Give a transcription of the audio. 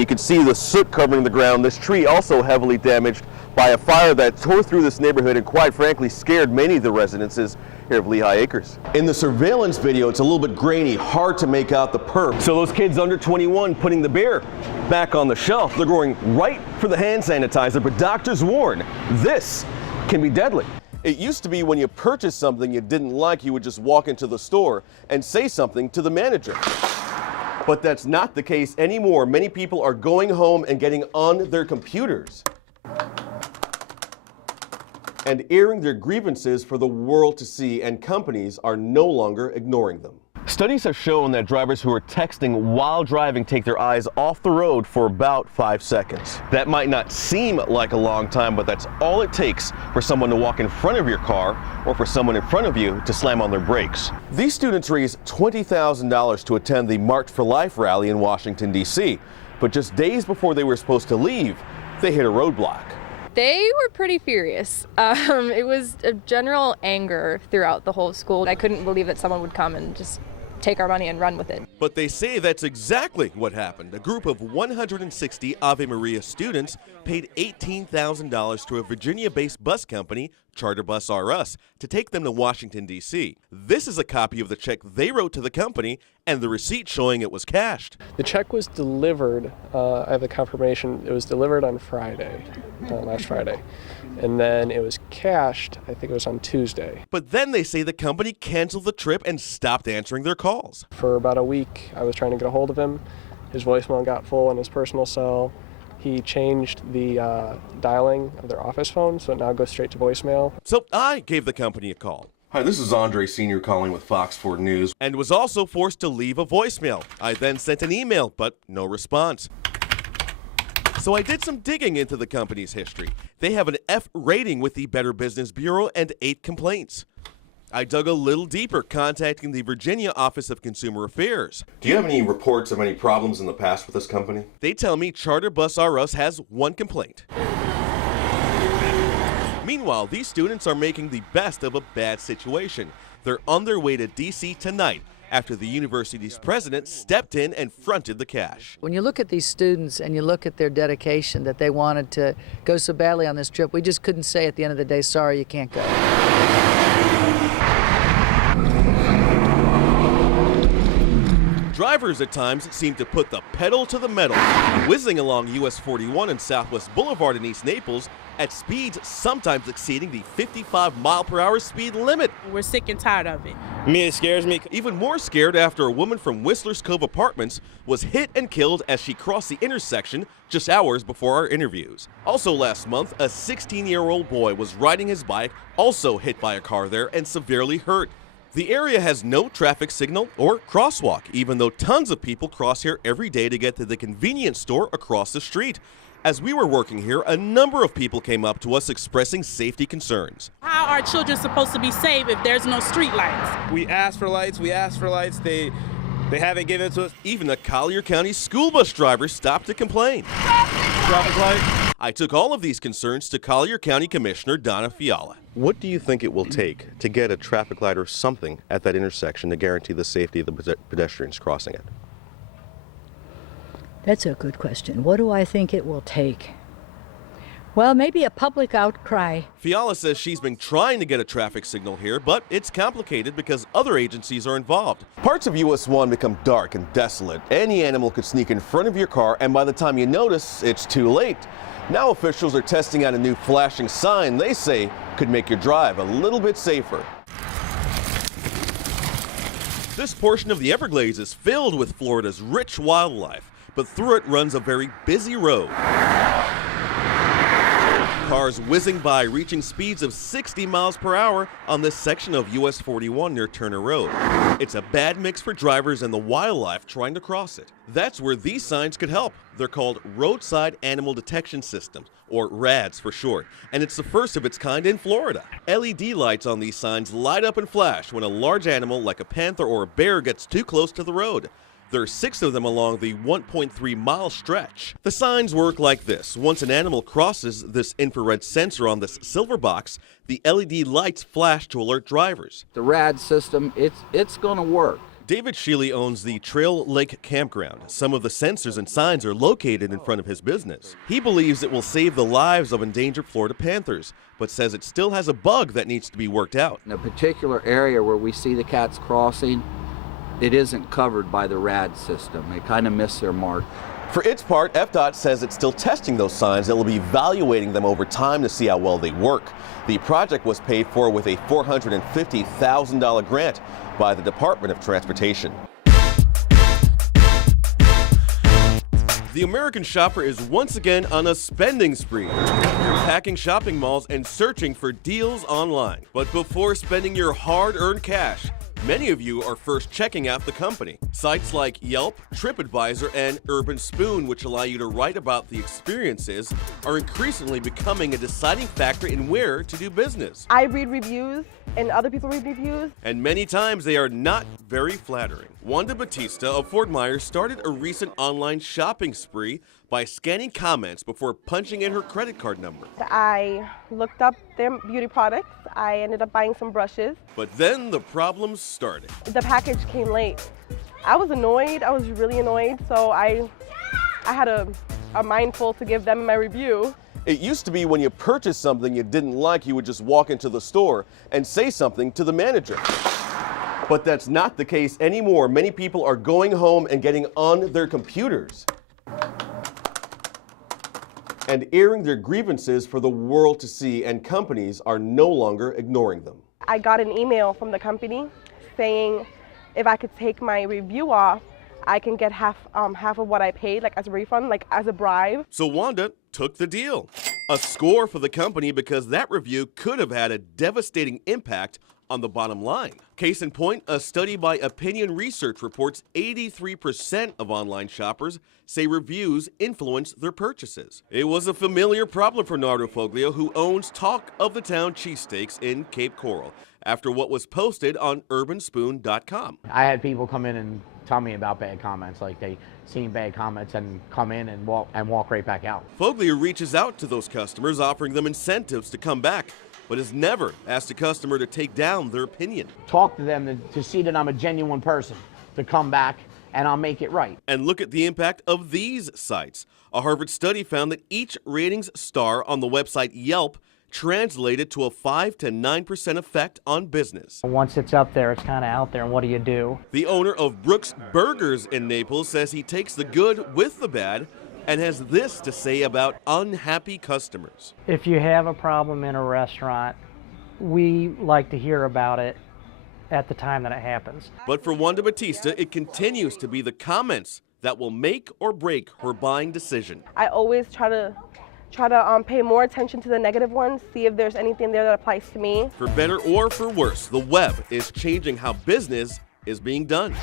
and you can see the soot covering the ground. This tree also heavily damaged by a fire that tore through this neighborhood and quite frankly scared many of the residences here of Lehigh Acres. In the surveillance video, it's a little bit grainy, hard to make out the perp. So those kids under 21 putting the beer back on the shelf, they're going right for the hand sanitizer, but doctors warn this can be deadly. It used to be when you purchased something you didn't like, you would just walk into the store and say something to the manager. But that's not the case anymore. Many people are going home and getting on their computers and airing their grievances for the world to see, and companies are no longer ignoring them. Studies have shown that drivers who are texting while driving take their eyes off the road for about 5 seconds. That might not seem like a long time, but that's all it takes for someone to walk in front of your car or for someone in front of you to slam on their brakes. These students raised $20,000 to attend the March for Life rally in Washington, D.C., but just days before they were supposed to leave, they hit a roadblock. They were pretty furious. It was a general anger throughout the whole school. I couldn't believe that someone would come and just take our money and run with it. But they say that's exactly what happened. A group of 160 Ave Maria students paid $18,000 to a Virginia-based bus company, Charter Bus R Us, to take them to Washington, D.C. This is a copy of the check they wrote to the company and the receipt showing it was cashed. The check was delivered, I have the confirmation, it was delivered on Friday, last Friday. And then it was cashed, I think it was on Tuesday. But then they say the company canceled the trip and stopped answering their calls. For about a week, I was trying to get a hold of him. His voicemail got full on his personal cell. He changed the dialing of their office phone, so it now goes straight to voicemail. So I gave the company a call. Hi, this is Andre Sr. calling with Fox 4 News, and was also forced to leave a voicemail. I then sent an email, but no response. So I did some digging into the company's history. They have an F rating with the Better Business Bureau and 8 complaints. I dug a little deeper, contacting the Virginia Office of Consumer Affairs. Do you have any reports of any problems in the past with this company? They tell me Charter Bus R Us has 1 complaint. Meanwhile, these students are making the best of a bad situation. They're on their way to D.C. tonight after the university's president stepped in and fronted the cash. When you look at these students and you look at their dedication that they wanted to go so badly on this trip, we just couldn't say at the end of the day, sorry, you can't go. Drivers at times seem to put the pedal to the metal, whizzing along US 41 and Southwest Boulevard in East Naples at speeds sometimes exceeding the 55-mile-per-hour speed limit. We're sick and tired of it. It scares me. Even more scared after a woman from Whistler's Cove Apartments was hit and killed as she crossed the intersection just hours before our interviews. Also last month, a 16-year-old boy was riding his bike, also hit by a car there and severely hurt. The area has no traffic signal or crosswalk, even though tons of people cross here every day to get to the convenience store across the street. As we were working here, a number of people came up to us expressing safety concerns. How are children supposed to be safe if there's no street lights? We asked for lights, they haven't given it to us. Even a Collier County school bus driver stopped to complain. Traffic light. I took all of these concerns to Collier County Commissioner Donna Fiala. What do you think it will take to get a traffic light or something at that intersection to guarantee the safety of the pedestrians crossing it? That's a good question. What do I think it will take? Well, maybe a public outcry. Fiala says she's been trying to get a traffic signal here, but it's complicated because other agencies are involved. Parts of US 1 become dark and desolate. Any animal could sneak in front of your car, and by the time you notice, it's too late. Now officials are testing out a new flashing sign they say could make your drive a little bit safer. This portion of the Everglades is filled with Florida's rich wildlife, but through it runs a very busy road. Cars whizzing by, reaching speeds of 60 miles per hour on this section of US 41 near Turner Road. It's a bad mix for drivers and the wildlife trying to cross it. That's where these signs could help. They're called Roadside Animal Detection Systems, or RADs for short, and it's the first of its kind in Florida. LED lights on these signs light up and flash when a large animal like a panther or a bear gets too close to the road. There are 6 of them along the 1.3-mile stretch. The signs work like this. Once an animal crosses this infrared sensor on this silver box, the LED lights flash to alert drivers. The RAD system, it's going to work. David Sheely owns the Trail Lake Campground. Some of the sensors and signs are located in front of his business. He believes it will save the lives of endangered Florida panthers, but says it still has a bug that needs to be worked out. In a particular area where we see the cats crossing, it isn't covered by the RAD system. They kind of miss their mark. For its part, FDOT says it's still testing those signs and will be evaluating them over time to see how well they work. The project was paid for with a $450,000 grant by the Department of Transportation. The American shopper is once again on a spending spree. You're packing shopping malls and searching for deals online. But before spending your hard-earned cash, many of you are first checking out the company. Sites like Yelp, TripAdvisor, and Urban Spoon, which allow you to write about the experiences, are increasingly becoming a deciding factor in where to do business. I read reviews and other people read reviews. And many times they are not very flattering. Wanda Batista of Fort Myers started a recent online shopping spree by scanning comments before punching in her credit card number. I looked up their beauty products. I ended up buying some brushes. But then the problems started. The package came late. I was annoyed. I was really annoyed. So I had a mindful to give them my review. It used to be when you purchased something you didn't like, you would just walk into the store and say something to the manager. But that's not the case anymore. Many people are going home and getting on their computers and airing their grievances for the world to see, and companies are no longer ignoring them. I got an email from the company saying if I could take my review off, I can get half of what I paid, like as a refund, like as a bribe. So Wanda took the deal. A score for the company because that review could have had a devastating impact on the bottom line. Case in point, a study by Opinion Research reports 83% of online shoppers say reviews influence their purchases. It was a familiar problem for Nardo Foglio, who owns Talk of the Town cheesesteaks in Cape Coral, after what was posted on urbanspoon.com. I had people come in and tell me about bad comments, like they seen bad comments and come in and walk right back out. Foglio reaches out to those customers, offering them incentives to come back, but has never asked a customer to take down their opinion. Talk to them to see that I'm a genuine person, to come back and I'll make it right. And look at the impact of these sites. A Harvard study found that each ratings star on the website Yelp translated to a 5 to 9% effect on business. Once it's up there, it's kind of out there, and what do you do? The owner of Brooks Burgers in Naples says he takes the good with the bad and has this to say about unhappy customers. If you have a problem in a restaurant, we like to hear about it at the time that it happens. But for Wanda Batista, it continues to be the comments that will make or break her buying decision. I always try to pay more attention to the negative ones, see if there's anything there that applies to me. For better or for worse, the web is changing how business is being done.